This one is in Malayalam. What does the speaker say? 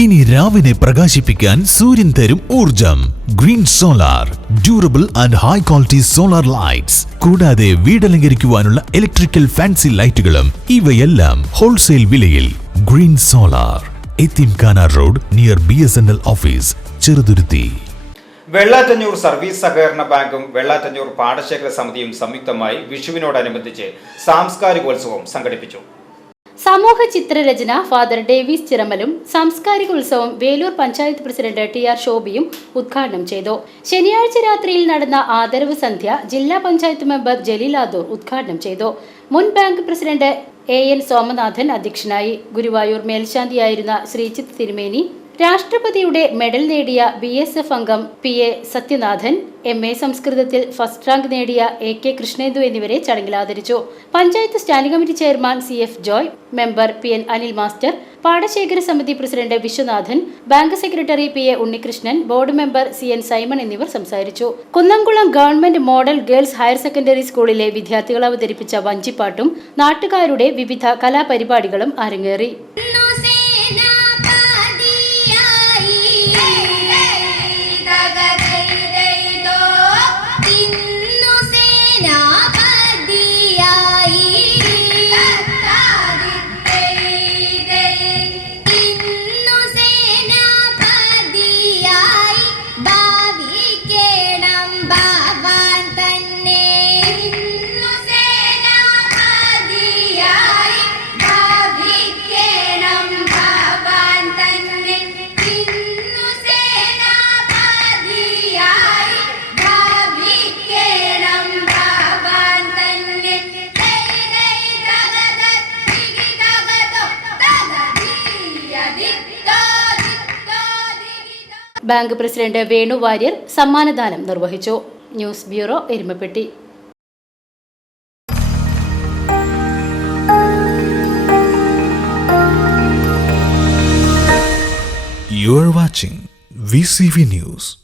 ഇനി രാവിനെ പ്രകാശിപ്പിക്കാൻ സൂര്യൻ തരും ഊർജം. Green solar, durable and high quality solar lights. കൂടാതെ വീടലങ്കരിക്കുവാനുള്ള ഇലക്ട്രിക്കൽ ഫാൻസി ലൈറ്റുകളും. ഇവയെല്ലാം ഹോൾസെയിൽ വിലയിൽ. Green solar, Yatheemkhana road, near BSNL office, Cheruthuruthy. Vellattanjur service സഹകരണ ബാങ്കും വെള്ളാറ്റഞ്ഞൂർ പാടശേഖര സമിതിയും സംയുക്തമായി വിഷുവിനോടനുബന്ധിച്ച് സാംസ്കാരികോത്സവം സംഘടിപ്പിച്ചു. സമൂഹ ചിത്രരചന ഫാദർ ഡേവിസ് ചിറമലും സാംസ്കാരിക ഉത്സവം വേലൂർ പഞ്ചായത്ത് പ്രസിഡന്റ് TR ശോഭിയും ഉദ്ഘാടനം ചെയ്തു. ശനിയാഴ്ച രാത്രിയിൽ നടന്ന ആദരവ് സന്ധ്യ ജില്ലാ പഞ്ചായത്ത് മെമ്പർ ജലീൽ ആദൂർ ഉദ്ഘാടനം ചെയ്തു. മുൻ ബാങ്ക് പ്രസിഡന്റ് AN സോമനാഥൻ അധ്യക്ഷനായി. ഗുരുവായൂർ മേൽശാന്തിയായിരുന്ന ശ്രീജിത്ത് തിരുമേനി, രാഷ്ട്രപതിയുടെ മെഡൽ നേടിയ BSF അംഗം PA സത്യനാഥൻ, MA സംസ്കൃതത്തിൽ ഫസ്റ്റ് റാങ്ക് നേടിയ AK കൃഷ്ണേന്ദു എന്നിവരെ ചടങ്ങിൽ ആദരിച്ചു. Panchayat standing committee chairman CF Joy, member PN Anil master, പാടശേഖര സമിതി പ്രസിഡന്റ് Viswanathan, bank secretary PA Unnikrishnan, board member CN Simon എന്നിവർ സംസാരിച്ചു. Kunnamkulam government model girls higher secondary സ്കൂളിലെ വിദ്യാർത്ഥികൾ അവതരിപ്പിച്ച വഞ്ചിപ്പാട്ടും നാട്ടുകാരുടെ വിവിധ കലാപരിപാടികളും അരങ്ങേറി. ബാങ്ക് പ്രസിഡന്റ് വേണു വാര്യർ സമ്മാനദാനം നിർവഹിച്ചു. News bureau, Erumapetty. You are watching VCV News.